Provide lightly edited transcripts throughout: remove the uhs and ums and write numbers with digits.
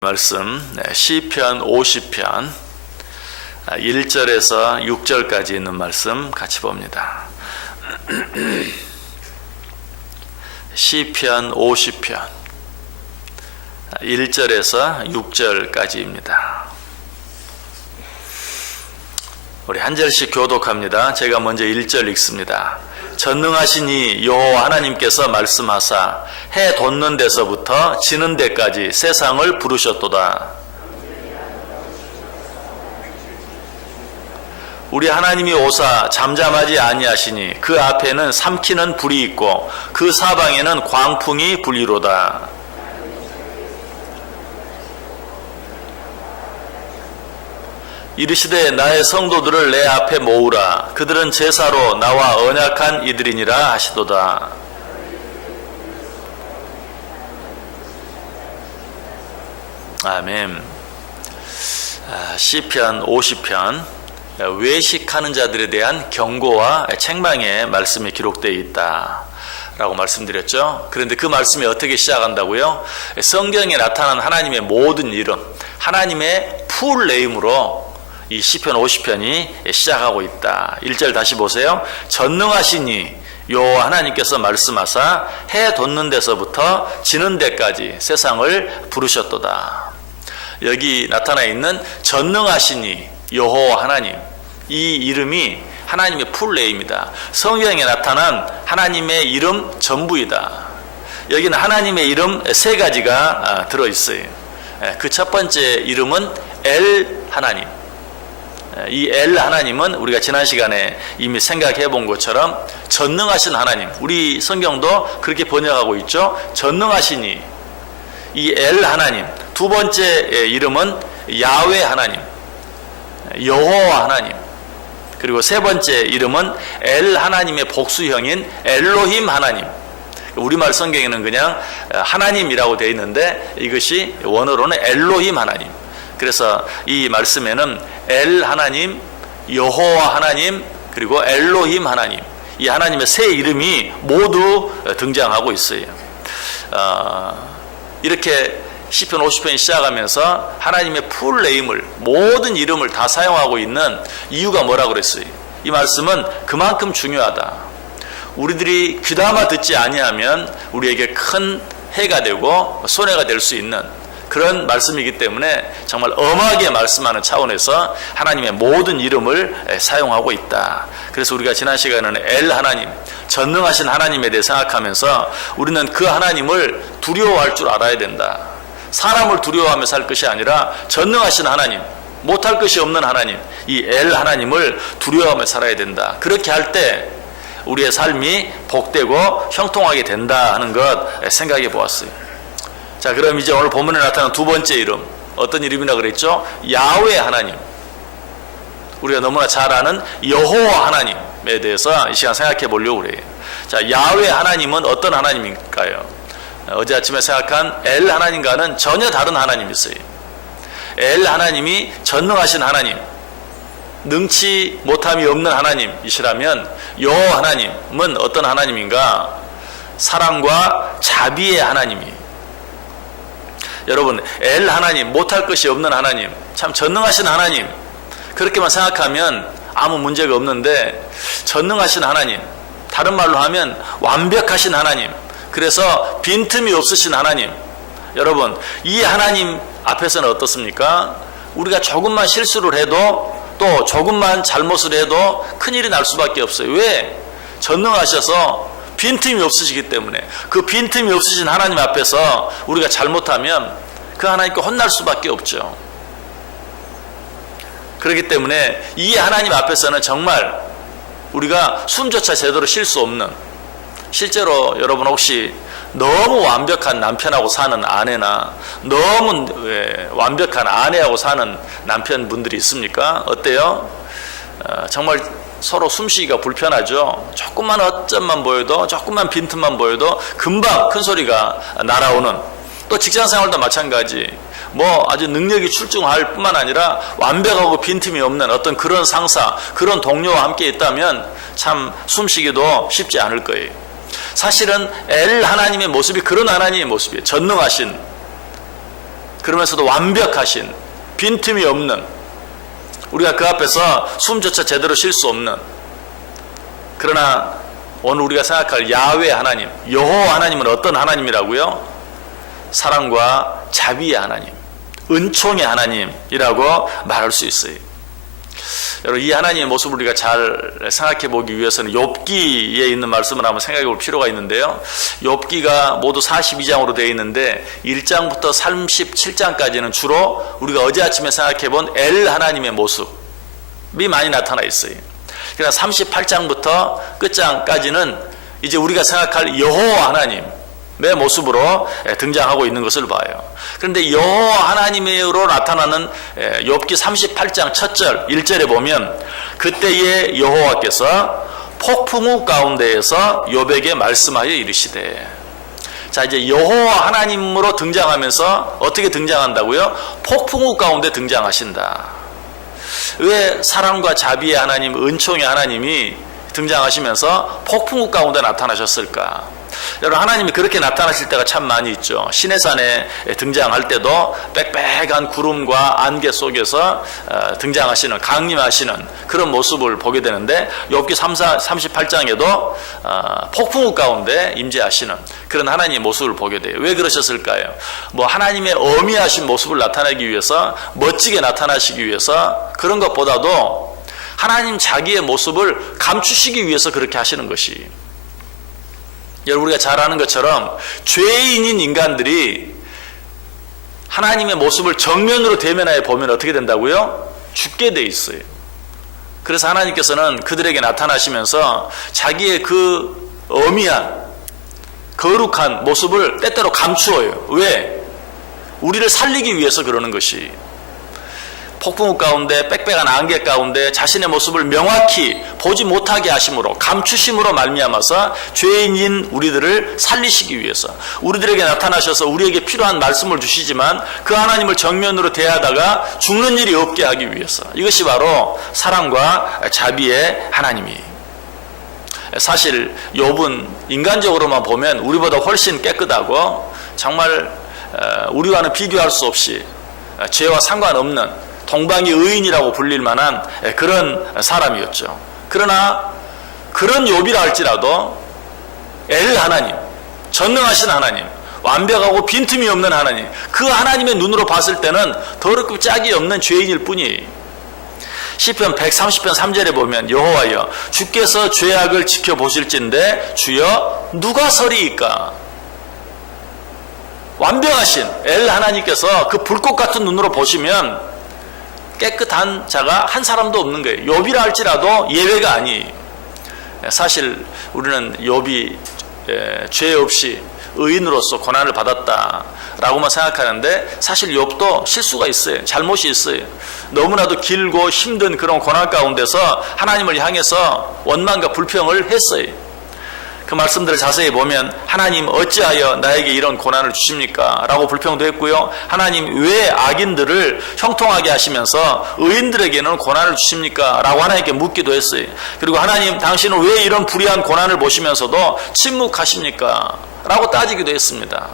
말씀 시편 50편 1절에서 6절까지 있는 말씀 같이 봅니다. 시편 50편 1절에서 6절까지입니다. 우리 한 절씩 교독합니다. 제가 먼저 1절 읽습니다. 전능하시니 여호와 하나님께서 말씀하사 해 돋는 데서부터 지는 데까지 세상을 부르셨도다. 우리 하나님이 오사 잠잠하지 아니하시니 그 앞에는 삼키는 불이 있고 그 사방에는 광풍이 불리로다. 이르시되 나의 성도들을 내 앞에 모으라. 그들은 제사로 나와 언약한 이들이니라 하시도다. 아멘. 시편 50편 외식하는 자들에 대한 경고와 책망의 말씀이 기록되어 있다 라고 말씀드렸죠. 그런데 그 말씀이 어떻게 시작한다고요? 성경에 나타난 하나님의 모든 이름, 하나님의 풀 네임으로 이 시편 50편이 시작하고 있다. 1절 다시 보세요. 전능하시니 여호와 하나님께서 말씀하사 해 돋는 데서부터 지는 데까지 세상을 부르셨도다. 여기 나타나 있는 전능하시니 여호와 하나님, 이 이름이 하나님의 풀네임이다. 성경에 나타난 하나님의 이름 전부이다. 여기는 하나님의 이름 세 가지가 들어있어요. 그 첫 번째 이름은 엘 하나님. 이 엘 하나님은 우리가 지난 시간에 이미 생각해 본 것처럼 전능하신 하나님, 우리 성경도 그렇게 번역하고 있죠. 전능하시니 이 엘 하나님. 두 번째 이름은 야훼 하나님, 여호와 하나님. 그리고 세 번째 이름은 엘 하나님의 복수형인 엘로힘 하나님. 우리말 성경에는 그냥 하나님이라고 되어 있는데 이것이 원어로는 엘로힘 하나님. 그래서 이 말씀에는 엘 하나님, 여호와 하나님, 그리고 엘로힘 하나님, 이 하나님의 세 이름이 모두 등장하고 있어요. 이렇게 시편 50편이 시작하면서 하나님의 풀 네임을, 모든 이름을 다 사용하고 있는 이유가 뭐라고 그랬어요? 이 말씀은 그만큼 중요하다. 우리들이 귀담아 듣지 아니하면 우리에게 큰 해가 되고 손해가 될 수 있는 그런 말씀이기 때문에 정말 엄하게 말씀하는 차원에서 하나님의 모든 이름을 사용하고 있다. 그래서 우리가 지난 시간에는 엘 하나님, 전능하신 하나님에 대해 생각하면서 우리는 그 하나님을 두려워할 줄 알아야 된다. 사람을 두려워하며 살 것이 아니라 전능하신 하나님, 못할 것이 없는 하나님, 이 엘 하나님을 두려워하며 살아야 된다. 그렇게 할 때 우리의 삶이 복되고 형통하게 된다 하는 것 생각해 보았어요. 자, 그럼 이제 오늘 본문에 나타난 두 번째 이름, 어떤 이름이라 그랬죠? 야훼 하나님. 우리가 너무나 잘 아는 여호와 하나님에 대해서 이 시간 생각해 보려고 그래요. 자, 야훼 하나님은 어떤 하나님일까요? 어제 아침에 생각한 엘 하나님과는 전혀 다른 하나님이 있어요. 엘 하나님이 전능하신 하나님, 능치 못함이 없는 하나님이시라면 여호와 하나님은 어떤 하나님인가? 사랑과 자비의 하나님이에요. 여러분, 엘 하나님, 못할 것이 없는 하나님, 참 전능하신 하나님, 그렇게만 생각하면 아무 문제가 없는데, 전능하신 하나님, 다른 말로 하면 완벽하신 하나님, 그래서 빈틈이 없으신 하나님. 여러분, 이 하나님 앞에서는 어떻습니까? 우리가 조금만 실수를 해도, 또 조금만 잘못을 해도 큰일이 날 수밖에 없어요. 왜? 전능하셔서 빈틈이 없으시기 때문에. 그 빈틈이 없으신 하나님 앞에서 우리가 잘못하면 그 하나님께 혼날 수밖에 없죠. 그렇기 때문에 이 하나님 앞에서는 정말 우리가 숨조차 제대로 쉴 수 없는, 실제로 여러분 혹시 너무 완벽한 남편하고 사는 아내나 너무 완벽한 아내하고 사는 남편분들이 있습니까? 어때요? 정말 서로 숨쉬기가 불편하죠. 조금만 어점만 보여도, 조금만 빈틈만 보여도 금방 큰 소리가 날아오는, 또 직장생활도 마찬가지, 뭐 아주 능력이 출중할 뿐만 아니라 완벽하고 빈틈이 없는 어떤 그런 상사, 그런 동료와 함께 있다면 참 숨쉬기도 쉽지 않을 거예요. 사실은 엘 하나님의 모습이 그런 하나님의 모습이에요. 전능하신, 그러면서도 완벽하신, 빈틈이 없는, 우리가 그 앞에서 숨조차 제대로 쉴 수 없는, 그러나 오늘 우리가 생각할 야훼 하나님, 여호와 하나님은 어떤 하나님이라고요? 사랑과 자비의 하나님, 은총의 하나님이라고 말할 수 있어요. 여러분, 이 하나님의 모습을 우리가 잘 생각해 보기 위해서는 욥기에 있는 말씀을 한번 생각해 볼 필요가 있는데요. 욥기가 모두 42장으로 되어 있는데 1장부터 37장까지는 주로 우리가 어제 아침에 생각해 본 엘 하나님의 모습이 많이 나타나 있어요. 그러나 38장부터 끝장까지는 이제 우리가 생각할 여호와 하나님의 모습으로 등장하고 있는 것을 봐요. 그런데 여호와 하나님으로 나타나는 욥기 38장 첫 절 1절에 보면 그때의 여호와께서 폭풍우 가운데에서 욥에게 말씀하여 이르시되, 자, 이제 여호와 하나님으로 등장하면서 어떻게 등장한다고요? 폭풍우 가운데 등장하신다. 왜 사랑과 자비의 하나님, 은총의 하나님이 등장하시면서 폭풍우 가운데 나타나셨을까? 여러분, 하나님이 그렇게 나타나실 때가 참 많이 있죠. 시내산에 등장할 때도 빽빽한 구름과 안개 속에서 등장하시는, 강림하시는 그런 모습을 보게 되는데, 욥기 38장에도 폭풍우 가운데 임재하시는 그런 하나님의 모습을 보게 돼요. 왜 그러셨을까요? 뭐 하나님의 어미하신 모습을 나타내기 위해서, 멋지게 나타나시기 위해서, 그런 것보다도 하나님 자기의 모습을 감추시기 위해서 그렇게 하시는 것이, 여러분, 우리가 잘 아는 것처럼 죄인인 인간들이 하나님의 모습을 정면으로 대면하여 보면 어떻게 된다고요? 죽게 돼 있어요. 그래서 하나님께서는 그들에게 나타나시면서 자기의 그 어미한 거룩한 모습을 때때로 감추어요. 왜? 우리를 살리기 위해서 그러는 것이, 폭풍우 가운데, 빽빽한 안개 가운데 자신의 모습을 명확히 보지 못하게 하심으로, 감추심으로 말미암아서 죄인인 우리들을 살리시기 위해서, 우리들에게 나타나셔서 우리에게 필요한 말씀을 주시지만 그 하나님을 정면으로 대하다가 죽는 일이 없게 하기 위해서, 이것이 바로 사랑과 자비의 하나님이. 사실 욥은 인간적으로만 보면 우리보다 훨씬 깨끗하고 정말 우리와는 비교할 수 없이 죄와 상관없는 동방의 의인이라고 불릴 만한 그런 사람이었죠. 그러나 그런 욥이라 할지라도 엘 하나님, 전능하신 하나님, 완벽하고 빈틈이 없는 하나님, 그 하나님의 눈으로 봤을 때는 더럽고 짝이 없는 죄인일 뿐이에요. 시편 130편 3절에 보면, 여호와여, 주께서 죄악을 지켜보실진데 주여 누가 서리이까? 완벽하신 엘 하나님께서 그 불꽃 같은 눈으로 보시면 깨끗한 자가 한 사람도 없는 거예요. 욥이라 할지라도 예외가 아니에요. 사실 우리는 욥이 죄 없이 의인으로서 고난을 받았다라고만 생각하는데, 사실 욥도 실수가 있어요. 잘못이 있어요. 너무나도 길고 힘든 그런 고난 가운데서 하나님을 향해서 원망과 불평을 했어요. 그 말씀들을 자세히 보면, 하나님 어찌하여 나에게 이런 고난을 주십니까? 라고 불평도 했고요. 하나님 왜 악인들을 형통하게 하시면서 의인들에게는 고난을 주십니까? 라고 하나님께 묻기도 했어요. 그리고 하나님, 당신은 왜 이런 불의한 고난을 보시면서도 침묵하십니까? 라고 따지기도 했습니다.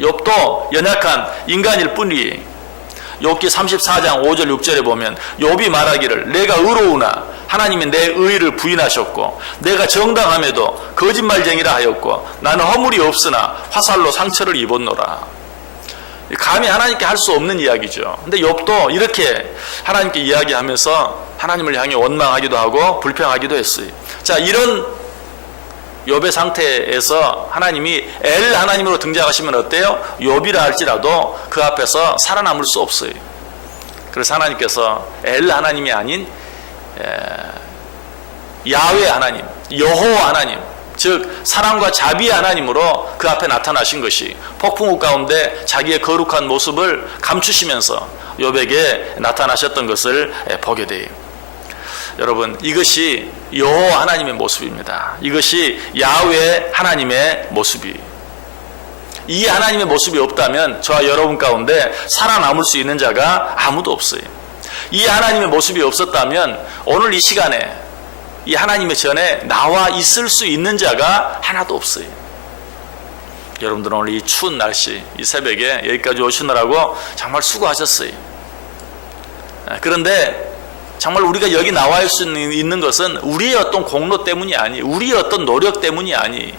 욥도 연약한 인간일 뿐이에요. 욥기 34장 5절 6절에 보면 욥이 말하기를, 내가 의로우나 하나님이 내 의를 부인하셨고 내가 정당함에도 거짓말쟁이라 하였고 나는 허물이 없으나 화살로 상처를 입었노라. 감히 하나님께 할 수 없는 이야기죠. 근데 욥도 이렇게 하나님께 이야기하면서 하나님을 향해 원망하기도 하고 불평하기도 했어요. 자, 이런 욥의 상태에서 하나님이 엘 하나님으로 등장하시면 어때요? 욥이라 할지라도 그 앞에서 살아남을 수 없어요. 그래서 하나님께서 엘 하나님이 아닌 야훼 하나님, 여호와 하나님, 즉 사랑과 자비의 하나님으로 그 앞에 나타나신 것이, 폭풍우 가운데 자기의 거룩한 모습을 감추시면서 욥에게 나타나셨던 것을 보게 돼요. 여러분, 이것이 여호와 하나님의 모습입니다. 이것이 야훼 하나님의 모습이에요. 이 하나님의 모습이 없다면 저와 여러분 가운데 살아남을 수 있는 자가 아무도 없어요. 이 하나님의 모습이 없었다면 오늘 이 시간에 이 하나님의 전에 나와 있을 수 있는 자가 하나도 없어요. 여러분들은 오늘 이 추운 날씨, 이 새벽에 여기까지 오시느라고 정말 수고하셨어요. 그런데 정말 우리가 여기 나와 있을 수 있는 것은 우리의 어떤 공로 때문이 아니, 우리의 어떤 노력 때문이 아니,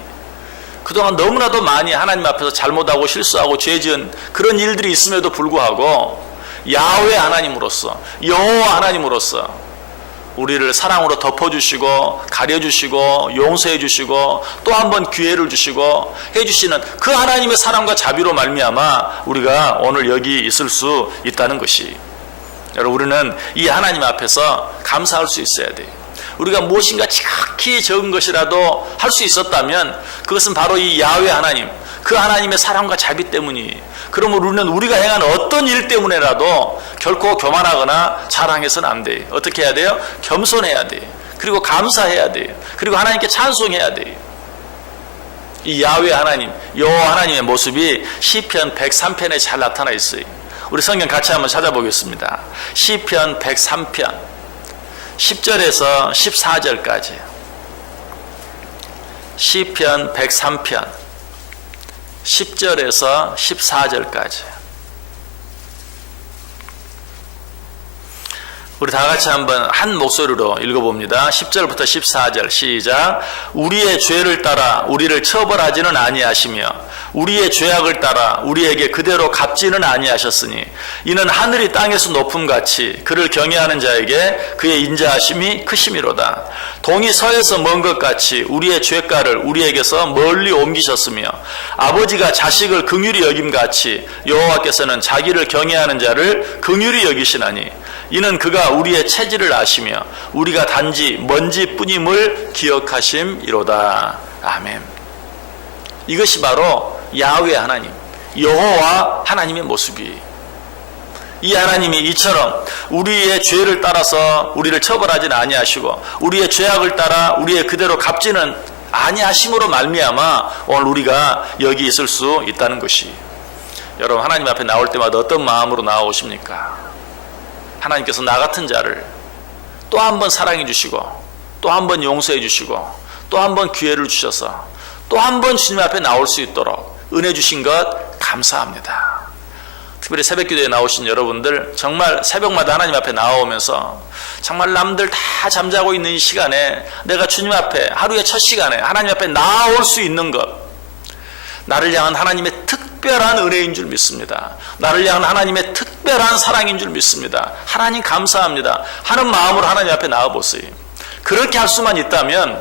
그동안 너무나도 많이 하나님 앞에서 잘못하고 실수하고 죄 지은 그런 일들이 있음에도 불구하고 야훼 하나님으로서, 여호와 하나님으로서 우리를 사랑으로 덮어주시고 가려주시고 용서해주시고 또 한 번 기회를 주시고 해주시는 그 하나님의 사랑과 자비로 말미암아 우리가 오늘 여기 있을 수 있다는 것이, 여러분, 우리는 이 하나님 앞에서 감사할 수 있어야 돼요. 우리가 무엇인가 지극히 적은 것이라도 할 수 있었다면 그것은 바로 이 야훼 하나님, 그 하나님의 사랑과 자비 때문이. 그러면 우리는 우리가 행한 어떤 일 때문에라도 결코 교만하거나 자랑해서는 안 돼요. 어떻게 해야 돼요? 겸손해야 돼요. 그리고 감사해야 돼요. 그리고 하나님께 찬송해야 돼요. 이 야훼 하나님, 여호와 하나님의 모습이 시편 103편에 잘 나타나 있어요. 우리 성경 같이 한번 찾아보겠습니다. 시편 103편 10절에서 14절까지. 시편 103편 10절에서 14절까지. 우리 다 같이 한번 한 목소리로 읽어봅니다. 10절부터 14절 시작. 우리의 죄를 따라 우리를 처벌하지는 아니하시며 우리의 죄악을 따라 우리에게 그대로 갚지는 아니하셨으니 이는 하늘이 땅에서 높음같이 그를 경외하는 자에게 그의 인자하심이 크심이로다. 동이 서에서 먼 것 같이 우리의 죄가를 우리에게서 멀리 옮기셨으며 아버지가 자식을 긍휼히 여김같이 여호와께서는 자기를 경외하는 자를 긍휼히 여기시나니 이는 그가 우리의 체질을 아시며 우리가 단지 먼지뿐임을 기억하심이로다. 아멘. 이것이 바로 야훼 하나님, 여호와 하나님의 모습이, 이 하나님이 이처럼 우리의 죄를 따라서 우리를 처벌하지는 아니하시고 우리의 죄악을 따라 우리의 그대로 갚지는 아니하심으로 말미암아 오늘 우리가 여기 있을 수 있다는 것이, 여러분, 하나님 앞에 나올 때마다 어떤 마음으로 나오십니까? 하나님께서 나 같은 자를 또 한 번 사랑해 주시고 또 한 번 용서해 주시고 또 한 번 기회를 주셔서 또 한 번 주님 앞에 나올 수 있도록 은혜 주신 것 감사합니다. 특별히 새벽기도에 나오신 여러분들, 정말 새벽마다 하나님 앞에 나오면서 정말 남들 다 잠자고 있는 이 시간에 내가 주님 앞에 하루의 첫 시간에 하나님 앞에 나올 수 있는 것, 나를 향한 하나님의 특별한 은혜인 줄 믿습니다. 나를 향한 하나님의 특별한 사랑인 줄 믿습니다. 하나님 감사합니다 하는 마음으로 하나님 앞에 나와보세요. 그렇게 할 수만 있다면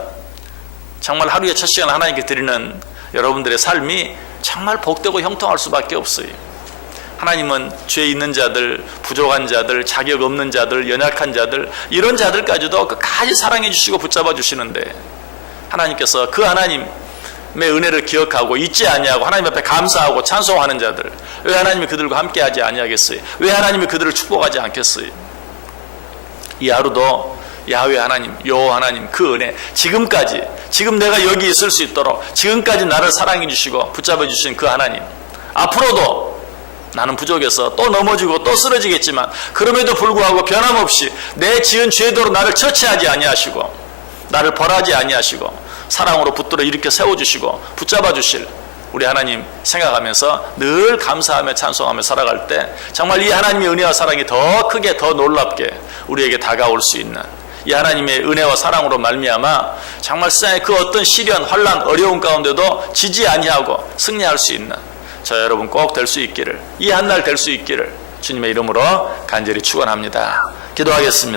정말 하루의 첫 시간 하나님께 드리는 여러분들의 삶이 정말 복되고 형통할 수밖에 없어요. 하나님은 죄 있는 자들, 부족한 자들, 자격 없는 자들, 연약한 자들, 이런 자들까지도 끝까지 사랑해 주시고 붙잡아 주시는데, 하나님께서 그 하나님의 은혜를 기억하고 잊지 아니하고 하나님 앞에 감사하고 찬송하는 자들, 왜 하나님이 그들과 함께하지 아니하겠어요? 왜 하나님이 그들을 축복하지 않겠어요? 이 하루도 야훼 하나님, 여호와 하나님 그 은혜, 지금까지, 지금 내가 여기 있을 수 있도록 지금까지 나를 사랑해 주시고 붙잡아 주신 그 하나님, 앞으로도 나는 부족해서 또 넘어지고 또 쓰러지겠지만 그럼에도 불구하고 변함없이 내 지은 죄대로 나를 처치하지 아니하시고 나를 벌하지 아니하시고 사랑으로 붙들어 일으켜 세워주시고 붙잡아 주실 우리 하나님 생각하면서 늘 감사하며 찬송하며 살아갈 때 정말 이 하나님의 은혜와 사랑이 더 크게 더 놀랍게 우리에게 다가올 수 있는, 이 하나님의 은혜와 사랑으로 말미암아 정말 세상의 그 어떤 시련, 환난, 어려운 가운데도 지지 아니하고 승리할 수 있는 저 여러분 꼭 될 수 있기를, 이 한날 될 수 있기를 주님의 이름으로 간절히 축원합니다. 기도하겠습니다.